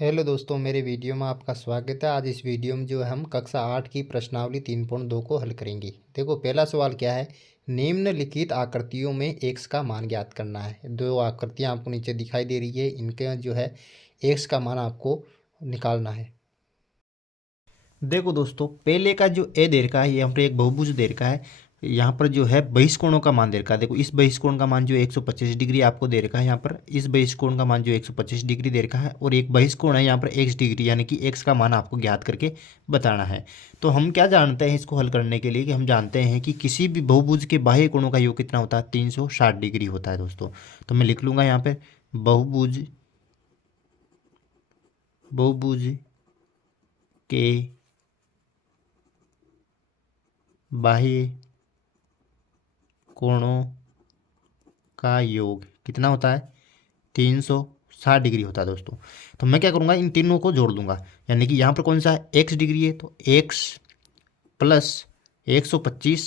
Hello दोस्तों, मेरे video में आपका स्वागत है। आज इस वीडियो में जो है हम कक्षा 8 की प्रश्नावली 3.2 को हल करेंगे। देखो, पहला सवाल क्या है। निम्नलिखित आकृतियों में एक्स का मान ज्ञात करना है। दो आकृतियां आपको नीचे दिखाई दे रही है, इनके जो है एक्स का मान आपको निकालना है। देखो दोस्तों, पहले का जो ए दे रखा है, यहाँ पर एक बहुभुज दे रखा है। यहाँ पर जो है बहिष्कोणों का मान दे रखा है। देखो, इस बहिष्कोण का मान जो 125 डिग्री आपको दे रखा है। यहाँ पर इस बहिष्कोण का मान जो 125 डिग्री दे रखा है, और एक बहिष्कोण है यहाँ पर x डिग्री, यानी कि x का मान आपको ज्ञात करके बताना है। तो हम क्या जानते हैं इसको हल करने के लिए, कि हम जानते हैं कि किसी भी बहुभुज के बाह्य कोणों का योग कितना होता है, 360 डिग्री होता है दोस्तों। तो मैं लिख लूँगा यहाँ पर बहुभुज बहुभुज के बाह्य कोणों का योग कितना होता है, 360 डिग्री होता है दोस्तों। तो मैं क्या करूँगा, इन तीनों को जोड़ दूंगा। यानी कि यहाँ पर कौन सा है, x डिग्री है, तो x प्लस 125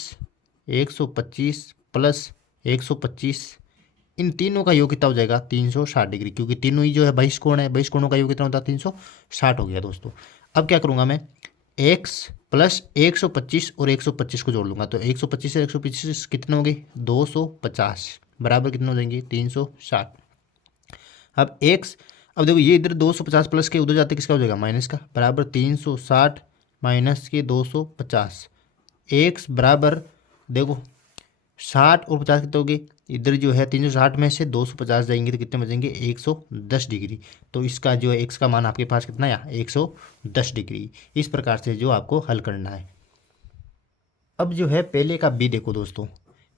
प्लस 125, इन तीनों का योग कितना हो जाएगा, 360 डिग्री। क्योंकि तीनों ही जो है बहिष्कोण है, बहिष्कोणों का योग कितना होता है, 360 हो गया दोस्तों। अब क्या करूँगा मैं, x प्लस 125 और 125 को जोड़ लूँगा। तो 125 और 125 कितने हो गए, 250, बराबर कितने हो जाएंगे, 360। अब x, अब देखो ये इधर 250 प्लस के उधर जाते किसका हो जाएगा, माइनस का, बराबर 360 माइनस के 250। x बराबर, देखो 60 और 50 कितने हो गए, इधर जो है 360 में से 250 जाएंगे तो कितने बचेंगे, 110 डिग्री। तो इसका जो है x का मान आपके पास कितना है, 110 डिग्री। इस प्रकार से जो आपको हल करना है। अब जो है पहले का बी देखो दोस्तों,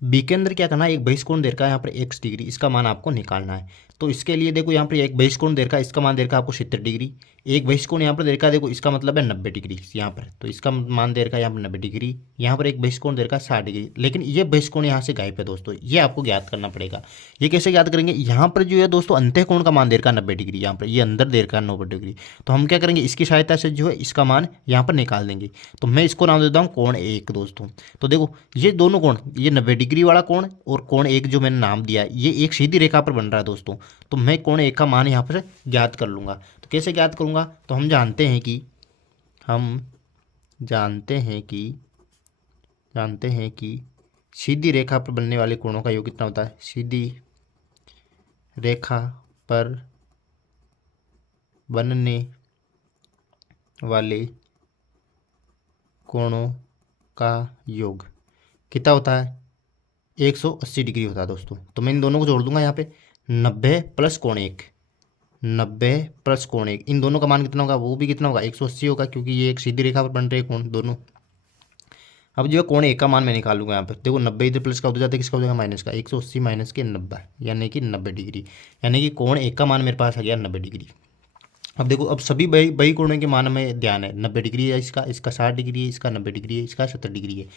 बी के अंदर क्या करना है, एक बहिष्कोण दे रखा है यहाँ पर x डिग्री, इसका मान आपको निकालना है। तो इसके लिए देखो, यहाँ पर एक बहिष्कोण दे रखा है, इसका मान दे रखा है आपको 70 डिग्री। एक बहिष्कोण यहाँ पर दे रखा है, देखो इसका मतलब है 90 डिग्री यहाँ पर, तो इसका मान दे रखा है यहाँ पर 90 डिग्री। यहाँ पर एक बहिष्कोण दे रखा है 60 डिग्री, लेकिन ये बहिष्कोण यहाँ से गायब है दोस्तों, ये आपको ज्ञात करना पड़ेगा। ये कैसे ज्ञात करेंगे, यहाँ पर जो है दोस्तों अंतःकोण का मान दे रखा है 90 डिग्री, यहाँ पर ये अंदर दे रखा है 90 डिग्री। तो हम क्या करेंगे, इसकी सहायता से जो है इसका मान यहाँ पर निकाल देंगे। तो मैं इसको नाम देता हूँ कोण 1 दोस्तों। तो देखो ये दोनों कोण, ये 90 डिग्री वाला कोण और कोण 1 जो मैंने नाम दिया, ये एक सीधी रेखा पर बन रहा है दोस्तों। तो मैं कोण 1 का मान यहाँ पर ज्ञात कर लूँगा। तो कैसे ज्ञात करूँगा, तो हम जानते हैं कि सीधी रेखा पर बनने वाले कोणों का योग कितना होता है, सीधी रेखा पर बनने वाले कोणों का योग कितना होता है, 180 डिग्री होता है दोस्तों। तो मैं इन दोनों को जोड़ दूंगा यहाँ पे, 90 प्लस कोण 1, 90 प्लस कोण 1, इन दोनों का मान कितना होगा, वो भी कितना होगा, 180 होगा, क्योंकि ये एक सीधी रेखा पर बन रहे कोण दोनों। अब जो है कोण 1 का मान मैं निकालूंगा यहाँ पर। देखो 90 इधर प्लस का उधर जाते किसका हो जाएगा, माइनस का, 180 माइनस के 90, यानी कि 90 डिग्री। यानी कि कोण 1 का मान मेरे पास आ गया 90 डिग्री। अब देखो, अब सभी बही कोणों के मान में ध्यान है, 90 डिग्री है इसका, इसका 60 डिग्री है, इसका 90 डिग्री है, इसका 70 डिग्री है।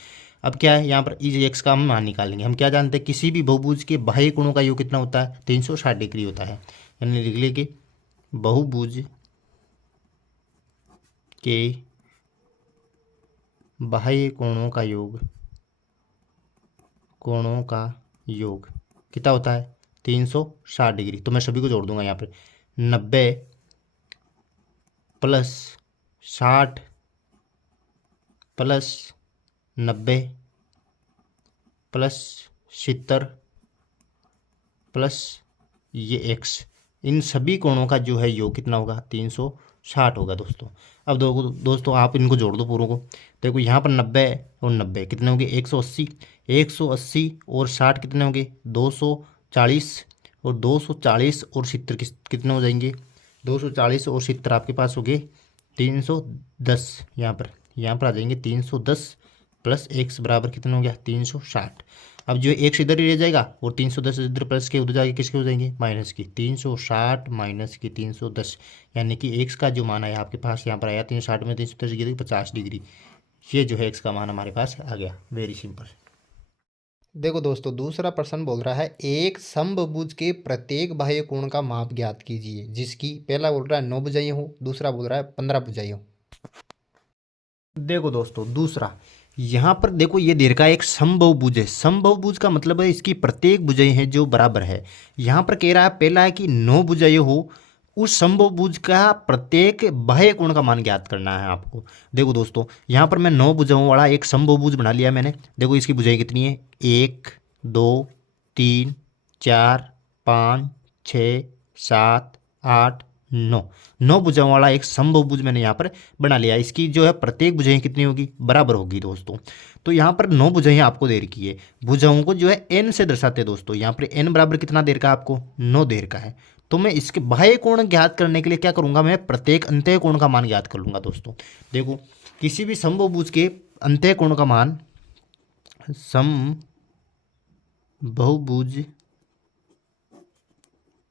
अब क्या है, यहाँ पर इस एक्स का हम मान निकालेंगे। हम क्या जानते हैं, किसी भी बहुभुज के बाह्य कोणों का योग कितना होता है, 360 डिग्री होता है। यानी लिख ले कि बहुभुज के बाह्य कोणों का योग कितना होता है, 360 डिग्री। तो मैं सभी को जोड़ दूंगा यहाँ पर, 90 प्लस 60 प्लस 90 प्लस 70 प्लस ये x, इन सभी कोणों का जो है योग कितना होगा, 360 होगा दोस्तों। अब दोस्तों आप इनको जोड़ दो पूरों को। देखो यहाँ पर 90 और 90 कितने होंगे, 180, 180 और 60 कितने होंगे, 240, और 240 और 70 कितने हो जाएंगे, 240 और 70 आपके पास हो गए 310। यहाँ पर आ जाएंगे 310 प्लस x बराबर कितना हो गया, 360। अब जो x इधर ही रह जाएगा और 310 इधर प्लस के उधर जाके किसके हो जाएंगे, माइनस की, 360 माइनस की 310, यानी कि x का जो मान आया आपके पास यहाँ पर आया 360 में 310 गिर 50 डिग्री। ये जो है x का मान हमारे पास आ गया, वेरी सिंपल। देखो दोस्तों, दूसरा प्रश्न बोल रहा है, एक समभुज के प्रत्येक बाह्य कोण का माप ज्ञात कीजिए, जिसकी पहला बोल रहा है 9 भुजाएं हो, दूसरा बोल रहा है 15 भुजाएं हो। देखो दोस्तों, दूसरा यहाँ पर देखो ये दीर्घ का एक समबाहुभुज है। समबाहुभुज का मतलब है इसकी प्रत्येक भुजाएं हैं जो बराबर है। यहाँ पर कह रहा है पहला है कि 9 भुजाएं हो उस समभुज का प्रत्येक बाह्य कोण का मान ज्ञात करना है आपको। देखो दोस्तों, यहाँ पर मैं 9 भुजाओं वाला एक समभुज बना लिया मैंने। देखो इसकी भुजाएं कितनी है, 1 2 3 4 5 6 7 8 9। 9 भुजाओं वाला एक समभुज मैंने यहाँ पर बना लिया। इसकी जो है प्रत्येक भुजाएं कितनी होगी, बराबर होगी दोस्तों। तो यहाँ पर 9 भुजाएं आपको दे रखी है। भुजाओं को जो है n से दर्शाते हैं दोस्तों। यहाँ पर n बराबर कितना दे रखा है आपको, 9 दे रखा है। तो मैं इसके बाह्य कोण ज्ञात करने के लिए क्या करूंगा, मैं प्रत्येक अंतः कोण का मान ज्ञात कर लूंगा दोस्तों। देखो किसी भी समबहुभुज के अंतः कोण का मान, समबहुभुज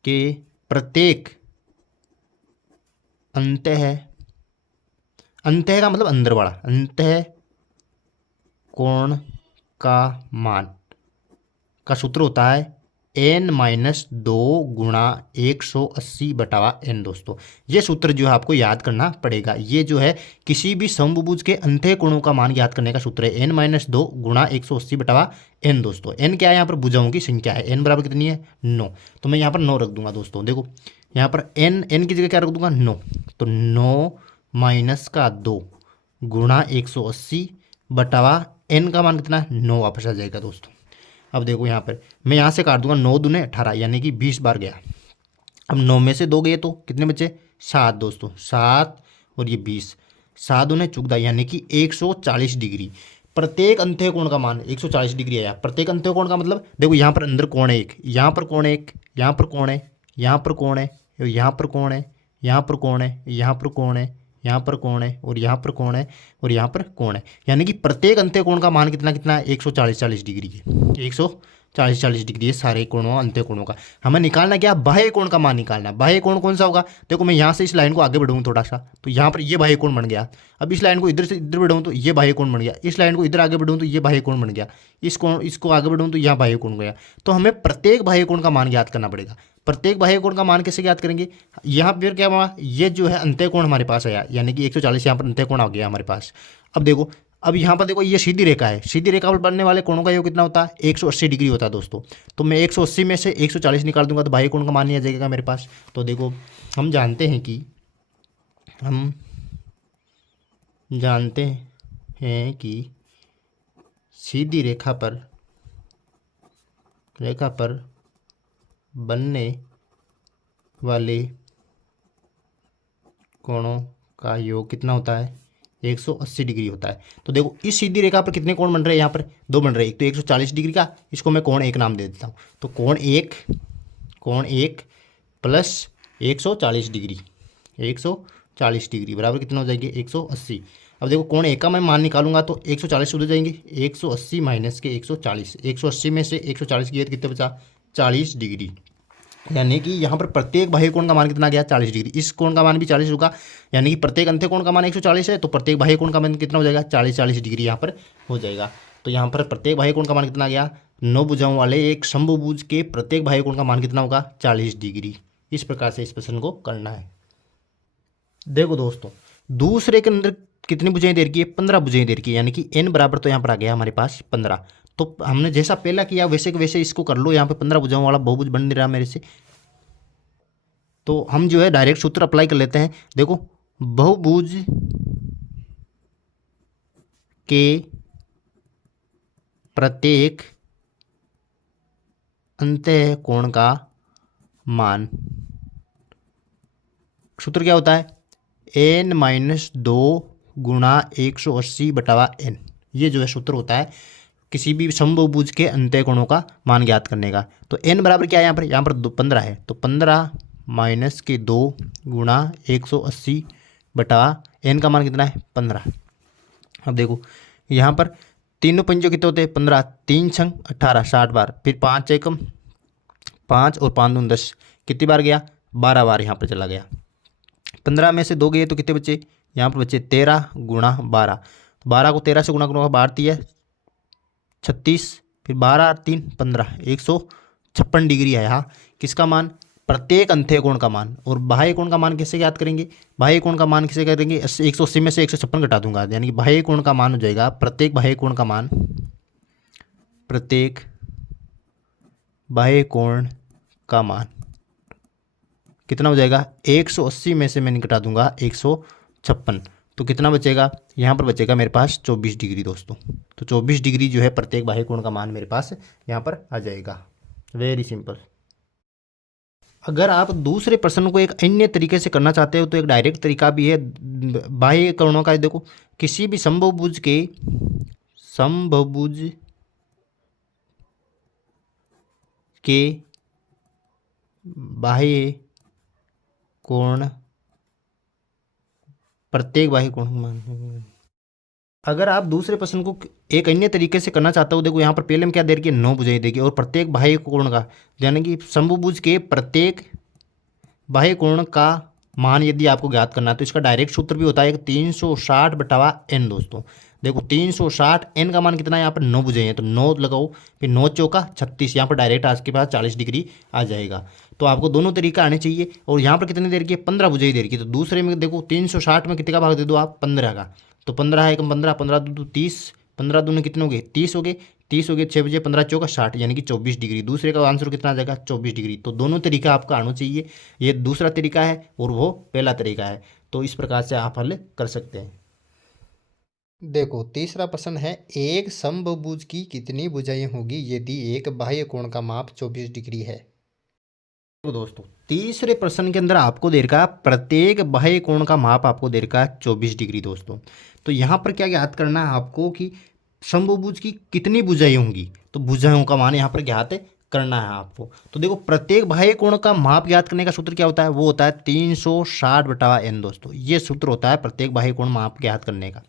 के प्रत्येक अंतः का मतलब अंदर वाला, अंतः कोण का मान का सूत्र होता है n-2 गुणा 180/n दोस्तों। ये सूत्र जो है आपको याद करना पड़ेगा। ये जो है किसी भी समभुज के अंतः कोणों का मान ज्ञात करने का सूत्र है n-2 गुणा 180/n दोस्तों। n क्या है, यहाँ पर भुजाओं की संख्या है। n बराबर कितनी है, 9। तो मैं यहाँ पर 9 रख दूंगा दोस्तों। देखो यहाँ पर n की जगह क्या रख दूंगा, 9। तो 9 माइनस का 2 गुणा 180/n का मान कितना है, 9 वापस आ जाएगा दोस्तों। अब देखो यहाँ पर मैं यहाँ से काट दूंगा, 9 दूने 18 यानी कि 20 बार गया। अब 9 में से 2 गए तो कितने बचे, 7 दोस्तों। 7 और ये 20, 7 दूने 14 यानी कि 140 डिग्री। प्रत्येक अंतः कोण का मान 140 डिग्री आया। प्रत्येक अंतः कोण का मतलब देखो यहाँ पर अंदर कोण है एक, यहाँ पर कोण है एक, यहाँ पर कोण है, यहाँ पर कोण है, यहाँ पर कोण है, यहाँ पर कोण है, यहाँ पर कोण है, यहाँ पर कोण है, और यहाँ पर कोण है, और यहाँ पर कोण है। यानी कि प्रत्येक अंत्य कोण का मान कितना कितना है, 140 डिग्री है। 140 डिग्री है सारे कोणों अंत्य कोणों का। हमें निकालना क्या, बाह्य कोण का मान निकालना। बाह्य कोण कौन सा होगा, देखो मैं यहाँ से इस लाइन को आगे बढ़ाऊँ थोड़ा सा तो यहाँ पर ये बाह्य कोण बन गया। अब इस लाइन को इधर से इधर बढ़ाऊँ तो ये बाह्य कोण बन गया। इस लाइन को इधर आगे बढ़ाऊँ तो ये बाह्य कोण बन गया। इसको आगे बढ़ाऊँ तो यहाँ बाह्य कोण गया। तो हमें प्रत्येक बाह्य कोण का मान ज्ञात करना पड़ेगा। प्रत्येक बाह्य कोण का मान कैसे ज्ञात करेंगे, यहाँ पर क्या हुआ, ये जो है अंत्य कोण हमारे पास आया, यानी कि 140 यहाँ पर अंत्य कोण आ गया हमारे पास। अब देखो, अब यहाँ पर देखो ये सीधी रेखा है, सीधी रेखा पर बनने वाले कोणों का योग कितना होता है, 180 डिग्री होता है दोस्तों। तो मैं 180 में से 140 निकाल दूंगा तो बाह्य कोण का मान नहीं आ जाएगा मेरे पास। तो देखो हम जानते हैं कि सीधी रेखा पर बनने वाले कोणों का योग कितना होता है, 180 डिग्री होता है। तो देखो इस सीधी रेखा पर कितने कोण बन रहे हैं, यहाँ पर 2 बन रहे हैं। एक तो 140 डिग्री का, इसको मैं कोण 1 नाम दे देता हूँ। तो कोण 1 प्लस 140 डिग्री, 140 डिग्री बराबर कितना हो जाएगी, 180। अब देखो कोण 1 का मैं मान निकालूंगा तो 140 उधर जाएंगे, 180 माइनस के 140, 180 में से 140 की कितने बचा, 40 डिग्री। यानी कि यहाँ पर प्रत्येक बाह्य कोण का मान कितना गया, 40 डिग्री। इस कोण का मान भी 40 होगा, यानी कि प्रत्येक अंत्य कोण का मान 140 है, तो प्रत्येक बाह्य कोण का मान कितना हो जाएगा, 40 डिग्री यहाँ पर हो जाएगा। तो यहाँ पर प्रत्येक बाह्य कोण का मान कितना गया, 9 भुजाओं वाले एक समभुज के प्रत्येक बाह्य कोण का मान कितना होगा, 40 डिग्री। इस प्रकार से इस प्रश्न को करना है। देखो दोस्तों, दूसरे के अंदर कितनी भुजाएं दे रखी है, 15 भुजाएं दे रखी है, यानी कि n बराबर तो यहाँ पर आ गया हमारे पास 15। तो हमने जैसा पहला किया वैसे के वैसे इसको कर लो। यहाँ पे 15 भुजाओं वाला बहुभुज बन नहीं रहा मेरे से, तो हम जो है डायरेक्ट सूत्र अप्लाई कर लेते हैं। देखो बहुभुज के प्रत्येक अंतः कोण का मान, सूत्र क्या होता है, n-2 गुणा 180/n। ये जो है सूत्र होता है किसी भी समभुज के अंतः कोणों का मान ज्ञात करने का। तो n बराबर क्या है, यहाँ पर 15 है, तो 15 माइनस के 2 गुणा 180/n का मान कितना है, 15। अब देखो यहाँ पर तीनों पंजों कितने होते हैं, 15, 3 छंग 18, 60 बार, फिर 5 एकम 5 और 5 दून 10, कितनी बार गया, 12 बार यहाँ पर चला गया। 15 में से 2 गए तो कितने बचे, यहाँ पर बचे 13 गुणा 12, 12 को 13 से गुणा करूँगा, 12 है 36, फिर 12 3 15, 156 डिग्री है यहाँ किसका मान, प्रत्येक अंत्य कोण का मान। और बाह्य कोण का मान कैसे याद करेंगे, बाह्य कोण का मान कैसे करेंगे, 180 में से 156 घटा दूंगा, यानी कि बाह्य कोण का मान हो जाएगा, प्रत्येक बाह्य कोण का मान, प्रत्येक बाह्य कोण का मान कितना हो जाएगा, 180 में से मैं निकटा दूंगा 156, तो कितना बचेगा, यहाँ पर बचेगा मेरे पास 24 डिग्री दोस्तों। तो 24 डिग्री जो है प्रत्येक बाह्य कोण का मान मेरे पास यहाँ पर आ जाएगा। Very simple. अगर आप दूसरे प्रश्न को एक अन्य तरीके से करना चाहते हो तो एक डायरेक्ट तरीका भी है बाह्य कोणों का। देखो किसी भी समभुज के बाह्य कोण, प्रत्येक बाह्य कोण, अगर आप दूसरे प्रश्न को एक अन्य तरीके से करना चाहते हो, देखो यहाँ पर पहले में क्या दे रखी है, 9 भुजाएं देगी और प्रत्येक बाह्य कोण का, यानी कि समभुज के प्रत्येक बाह्य कोण का मान यदि आपको ज्ञात करना है तो इसका डायरेक्ट सूत्र भी होता है 360/n दोस्तों। देखो 360, n का मान कितना है, यहाँ पर 9 भुजाएं हैं तो 9 लगाओ, फिर 9 चौका 36, यहाँ पर डायरेक्ट आपके पास 40 डिग्री आ जाएगा। तो आपको दोनों तरीका आने चाहिए। और यहाँ पर कितनी देर की है, 15 भुजाएं देर की। तो दूसरे में देखो 360 में कितने का भाग दे दो आप, 15 का। तो 15 एकम 15, 15 दूनी 30, 15 दूनी कितने हो गए, 30 हो गए, 30 हो गए, 6 बजे 15 चौका 60, यानी कि 24 डिग्री। दूसरे का आंसर कितना आ जाएगा, 24 डिग्री। तो दोनों तरीका आपका आना चाहिए। ये दूसरा तरीका है और वो पहला तरीका है। तो इस प्रकार से आप हल कर सकते हैं। देखो तीसरा प्रश्न है, एक समभुज की कितनी भुजाएं होगी यदि एक बाह्य कोण का माप 24 डिग्री है। तो दोस्तों तीसरे प्रश्न के अंदर आपको दे रखा प्रत्येक बाह्य कोण का माप आपको दे रखा 24 डिग्री दोस्तों। तो यहाँ पर क्या ज्ञात करना है आपको कि समभुज की कितनी भुजाएं होंगी। तो भुजाओं का मान यहाँ पर ज्ञात करना है आपको। तो देखो प्रत्येक बाह्य कोण का माप ज्ञात करने का सूत्र क्या होता है, वो होता है 360/n दोस्तों। ये सूत्र होता है प्रत्येक बाह्य कोण माप ज्ञात करने का।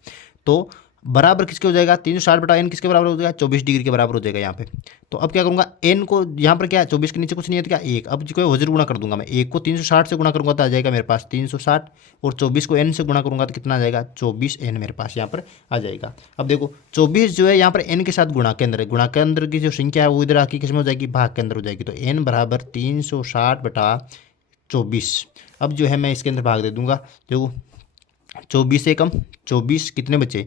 तो बराबर किसके हो जाएगा, 360/n किसके बराबर हो जाएगा, 24 डिग्री के बराबर हो जाएगा यहाँ पे। तो अब क्या करूंगा, n को यहाँ पर क्या है, 24 के नीचे कुछ नहीं है तो क्या 1, अब कोई वज्र गुणा कर दूंगा मैं। 1 को 360 से गुणा करूंगा तो आ जाएगा मेरे पास 360, और 24 को n से गुणा करूंगा तो कितना आ जाएगा, 24n मेरे पास यहाँ पर आ जाएगा। अब देखो 24 जो है यहाँ पर n के साथ गुणा के अंदर है, गुणा के अंदर की जो संख्या है वो इधर आके किसमें हो जाएगी, भाग के अंदर हो जाएगी। तो n बराबर 360/24। अब जो है मैं इसके अंदर भाग दे दूंगा। देखो 24 से कम 24, कितने बचे,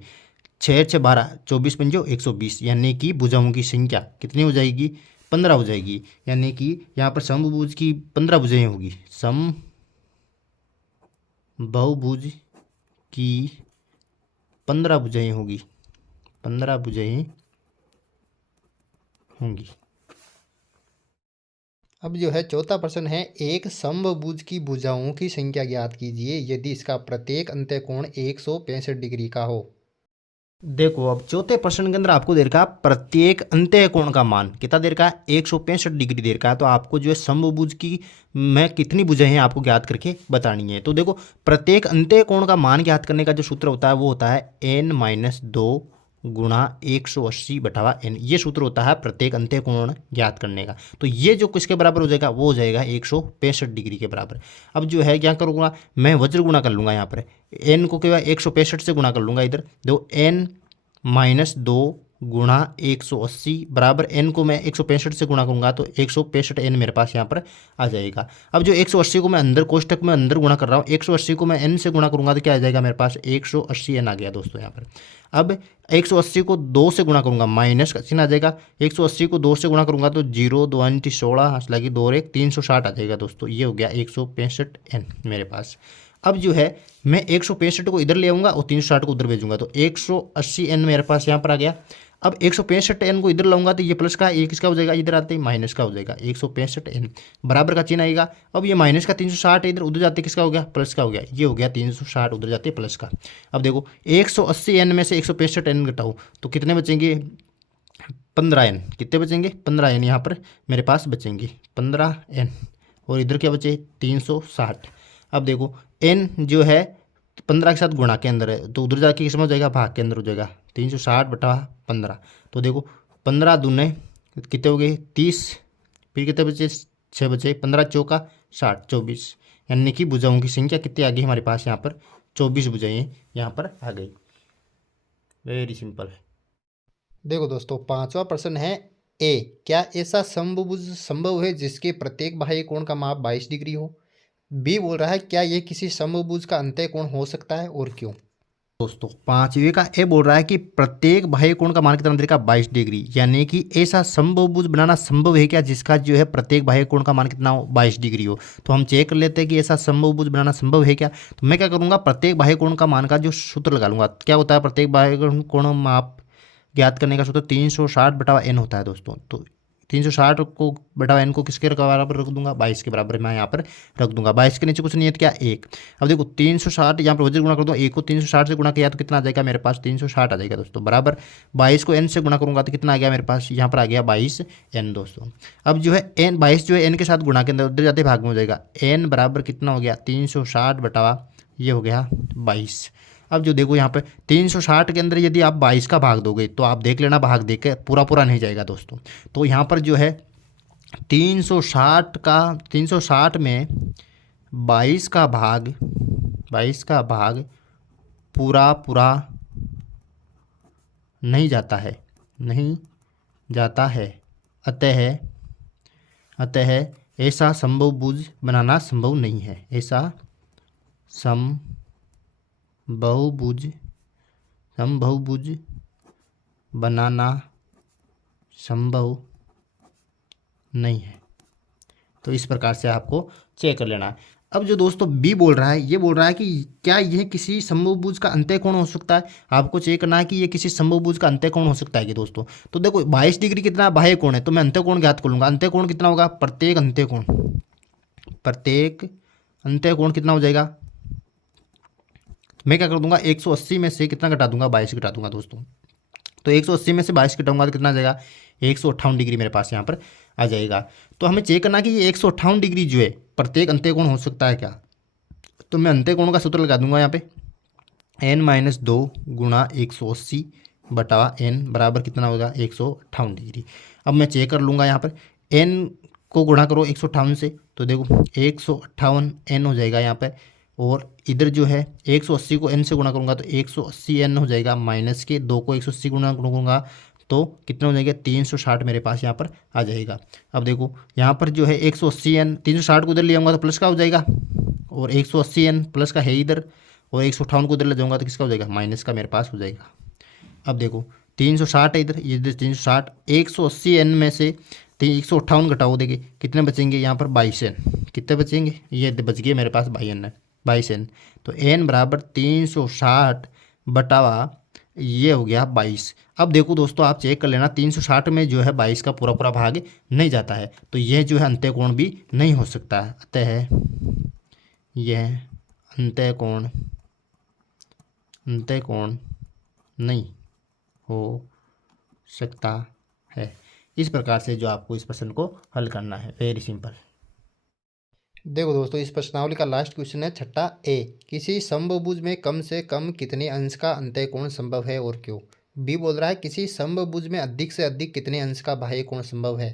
6 6 12, 24 पंजो 120, यानी कि भुजाओं की संख्या कितनी हो जाएगी, 15 हो जाएगी। यानी कि यहाँ पर समभुज की 15 भुजाएं होगी, समबहुभुज की 15 भुजाएं होगी, 15 भुजाएं होंगी। अब जो है चौथा प्रश्न है, एक समभुज की भुजाओं की संख्या ज्ञात कीजिए यदि इसका प्रत्येक अंत्यकोण 165 डिग्री का हो। देखो अब चौथे प्रश्न के अंदर आपको दे रखा है प्रत्येक अंत्यकोण का मान कितना दे रखा है, 165 डिग्री दे रखा है। तो आपको जो है समभुज की में कितनी भुजाएं हैं आपको ज्ञात करके बतानी है। तो देखो प्रत्येक अंत्यकोण का मान ज्ञात करने का जो सूत्र होता है वो होता है n-2 गुणा 180/n। ये सूत्र होता है प्रत्येक अंत्यकोण ज्ञात करने का। तो ये जो किसके बराबर हो जाएगा, वो हो जाएगा 165 डिग्री के बराबर। अब जो है क्या करूँगा, मैं वज्र गुणा कर लूँगा यहाँ पर, n को क्या 165 से गुणा कर लूँगा इधर। देखो n-2 गुणा 180 बराबर n को मैं 165 से गुणा करूँगा तो 165n मेरे पास यहाँ पर आ जाएगा। अब जो 180 को मैं अंदर कोष्टक में अंदर गुणा कर रहा हूँ, 180 को मैं n से गुणा करूँगा तो क्या आ जाएगा मेरे पास, 180n आ गया दोस्तों यहाँ पर। अब 180 को 2 से गुणा करूँगा, माइनस का चिन्ह आ जाएगा। 180 को 2 से गुणा करूँगा तो 0 2 16 लगी 2 और 1 360 आ जाएगा दोस्तों। ये हो गया 165n मेरे पास। अब जो है मैं 165 को इधर ले आऊँगा और 360 को उधर भेजूंगा तो 180n मेरे पास यहाँ पर आ गया। अब 165n को इधर लाऊंगा तो ये प्लस का, ये किसका हो जाएगा, इधर आते ही माइनस का हो जाएगा। 165n बराबर का चिन्ह आएगा। अब ये माइनस का 360 इधर उधर जाते किसका हो गया, प्लस का हो गया। ये हो गया 360 उधर जाते प्लस का। अब देखो 180n में से 165n घटाओ तो कितने बचेंगे, 15n। कितने बचेंगे, 15n यहाँ पर मेरे पास बचेंगे 15n। और इधर क्या बचे, 360। अब देखो n जो है 15 के साथ गुणा के अंदर है तो उधर जाके किसमें हो जाएगा, भाग के अंदर हो जाएगा। 360/15। तो देखो 15 दूने कितने हो गए, 30, फिर कितने बचे, 6 बचे, 15 चौका 60, 24। यानी कि भुजाओं की संख्या कितनी आ गई हमारे पास यहाँ पर, 24 भुजाएं यहाँ पर आ गई। Very simple. देखो दोस्तों पांचवा प्रश्न है, ए क्या ऐसा समभुज संभव है जिसके प्रत्येक बाह्य कोण का माप 22 डिग्री हो। बी बोल रहा है क्या ये किसी समभुज का अंत्यकोण हो सकता है और क्यों। दोस्तों 5वें का ए बोल रहा है कि प्रत्येक बाह्य कोण का मान कितना देगा 22 डिग्री, यानी कि ऐसा समबाहुभुज बनाना संभव है क्या जिसका जो है प्रत्येक बाह्य कोण का मान कितना हो 22 डिग्री हो। तो हम चेक कर लेते हैं कि ऐसा समबाहुभुज बनाना संभव है क्या। तो मैं क्या करूंगा, प्रत्येक बाह्य कोण का मान का जो सूत्र लगा लूंगा। क्या होता है प्रत्येक बाह्य कोण माप ज्ञात करने का सूत्र 360/n होता है दोस्तों। तो 360 को बटा एन को किसके बराबर रख दूंगा 22 के बराबर मैं यहाँ पर रख दूंगा। 22 के नीचे कुछ नहीं है तो क्या 1। अब देखो 360 यहाँ पर वजन गुणा कर दो, 1 को 360 से गुणा किया तो कितना आ जाएगा मेरे पास 360 आ जाएगा दोस्तों, बराबर 22 को n से गुणा करूंगा तो कितना आ गया मेरे पास यहाँ पर आ गया 22n दोस्तों। अब जो है n 22 जो है n के साथ गुणा के अंदर उधर जाते भाग में हो जाएगा, n बराबर कितना हो गया 360 बटा ये हो गया 22। अब जो देखो यहाँ पे 360 के अंदर यदि आप 22 का भाग दोगे तो आप देख लेना भाग देख के पूरा पूरा नहीं जाएगा दोस्तों। तो यहाँ पर जो है 360 में 22 का भाग पूरा पूरा नहीं जाता है, अतः ऐसा समबाहुभुज बनाना संभव नहीं है, ऐसा समबाहुभुज बनाना संभव नहीं है। तो इस प्रकार से आपको चेक कर लेना है। अब जो दोस्तों बी बोल रहा है, ये बोल रहा है कि क्या यह किसी समबाहुभुज का अंत्यकोण हो सकता है। आपको चेक करना है कि ये किसी समबाहुभुज का अंत्यकोण हो सकता है कि दोस्तों। तो देखो 22 डिग्री कितना बाह्य कोण है, तो मैं अंत्यकोण ज्ञात कर लूंगा। अंत्यकोण कितना होगा, प्रत्येक अंत्यकोण कितना हो जाएगा, मैं क्या कर दूंगा 180 में से कितना घटा दूंगा 22 घटा दूंगा दोस्तों। तो 180 में से 22 घटाऊंगा तो कितना आ जाएगा 158 डिग्री मेरे पास यहाँ पर आ जाएगा। तो हमें चेक करना कि ये 158 डिग्री जो है प्रत्येक अंत्यकोण हो सकता है क्या। तो मैं अंत्यकोण का सूत्र लगा दूंगा यहाँ पे n-2 गुणा 180 बटा n बराबर कितना होगा 158 डिग्री। अब मैं चेक कर लूँगा यहाँ पर n को गुणा करो 158 से, तो देखो 158 n हो जाएगा यहाँ पर, और इधर जो है 180 को n से गुणा करूंगा तो 180 n हो जाएगा, माइनस के 2 को 180 गुणा करूंगा तो कितना हो जाएगा 360 मेरे पास यहाँ पर आ जाएगा। अब देखो यहाँ पर जो है 180 n 360 को उधर ले आऊँगा तो प्लस का हो जाएगा, और 180 n प्लस का है इधर, और 158 को उधर ले जाऊँगा तो किसका हो जाएगा माइनस का मेरे पास हो जाएगा। अब देखो 360 है इधर, ये 360 180 n में से 158 घटाओ, देखिए कितने बचेंगे यहाँ पर 22 n, कितने बचेंगे ये बच गए मेरे पास 22 n। तो n बराबर 360 बटावा ये हो गया 22। अब देखो दोस्तों आप चेक कर लेना 360 में जो है 22 का पूरा पूरा भाग नहीं जाता है, तो यह जो है अंत्यकोण भी नहीं हो सकता है, अतः यह अंत्यकोण नहीं हो सकता है। इस प्रकार से जो आपको इस प्रश्न को हल करना है, वेरी सिंपल। देखो दोस्तों इस प्रश्नावली का लास्ट क्वेश्चन है छठा ए, किसी समबाहुभुज में कम से कम कितने अंश का अंत्यकोण संभव है और क्यों। बी बोल रहा है किसी समबाहुभुज में अधिक से अधिक कितने अंश का बाह्य कोण संभव है।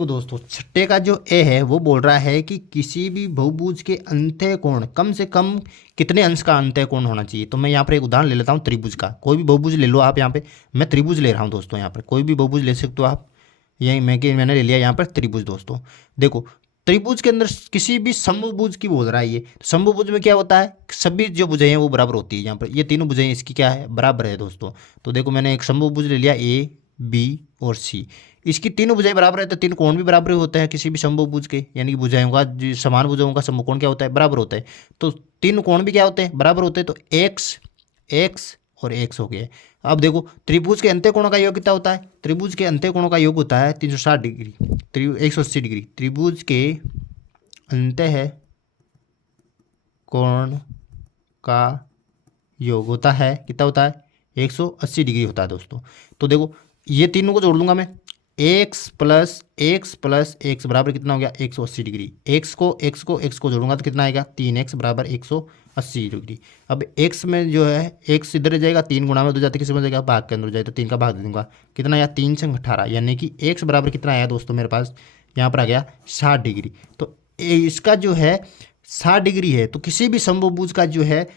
तो दोस्तों छठे का जो ए है वो बोल रहा है कि किसी भी बहुभुज के अंत्यकोण कम से कम कितने अंश का अंत्यकोण होना चाहिए। तो मैं यहाँ पर एक उदाहरण ले लेता हूँ त्रिभुज का, कोई भी बहुभुज ले लो आप। यहाँ पे मैं त्रिभुज ले रहा हूँ दोस्तों, यहाँ पर कोई भी बहुभुज ले सकते हो आप, यही मैंने ले लिया यहाँ पर त्रिभुज दोस्तों। देखो त्रिभुज के अंदर किसी भी समभुज की बोल रहा है ये, समभुज में क्या होता है सभी जो भुजाएं हैं वो बराबर होती है। यहाँ पर ये तीनों भुजाएं इसकी क्या है बराबर है दोस्तों। तो देखो मैंने एक समभुज ले लिया ए बी और सी, इसकी तीनों भुजाएं बराबर है तो तीन कोण भी बराबर होते हैं किसी भी समभुज के, यानी कि भुजाओं का जो समान भुजाओं का समकोण क्या होता है बराबर होता है। तो तीन कोण भी क्या होते हैं बराबर होते हैं, तो एक्स और एक्स हो गए। अब देखो त्रिभुज के अंत्यकोणों का योग कितना होता है, त्रिभुज के अंत्यकोणों का योग होता है 360 डिग्री 180 डिग्री। त्रिभुज के अंत्यकोण का योग होता है कितना होता है 180 डिग्री होता है दोस्तों। तो देखो ये तीनों को जोड़ लूंगा मैं, एक्स प्लस एक्स बराबर कितना हो गया 180 डिग्री। एक्स को जोड़ूंगा तो कितना आएगा 3x बराबर 180 डिग्री। अब x में जो है x इधर जाएगा 3 गुणा में उधर जाते किसी में जाएगा भाग के अंदर जाए तो 3 का भाग दे दूंगा, कितना आया 3 से 18, यानी कि x बराबर कितना आया दोस्तों मेरे पास यहाँ पर आ गया 60 डिग्री। तो इसका जो है 60 डिग्री है, तो किसी भी समभुज का जो है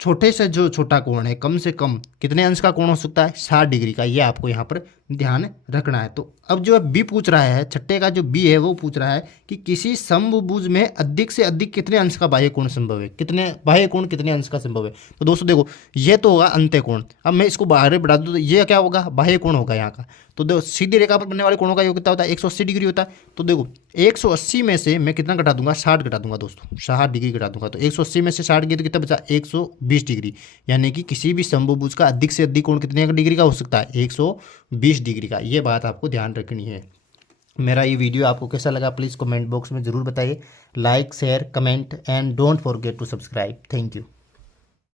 छोटे से जो छोटा कोण है कम से कम कितने अंश का कोण हो सकता है 60 डिग्री का, ये आपको यहाँ पर ध्यान रखना है। तो अब जो बी पूछ रहा है, छठे का जो बी है वो पूछ रहा है कि किसी समभुज में अधिक से अधिक कितने अंश का बाह्य कोण संभव है, कितने बाह्य कोण कितने अंश का संभव है। तो दोस्तों देखो ये तो होगा अंत्य कोण। अब मैं इसको बाहर बढ़ा दूँ तो ये क्या होगा, बाह्य कोण होगा यहाँ का। तो देखो सीधी रेखा पर बनने वाले कोणों का योग कितना होता है, 180 डिग्री होता है। तो देखो 180 में से मैं कितना घटा दूंगा, 60 घटा दूंगा दोस्तों, 60 डिग्री घटा दूंगा। तो 180 में से 60 गए तो कितना बचा, 120 डिग्री। यानी कि किसी भी समभुज का अधिक से अधिक कोण कितने डिग्री का हो सकता है, 120 डिग्री का। ये बात आपको ध्यान रखनी है। मेरा ये वीडियो आपको कैसा लगा प्लीज़ कमेंट बॉक्स में ज़रूर बताइए। Like share comment and don't forget to subscribe. Thank you.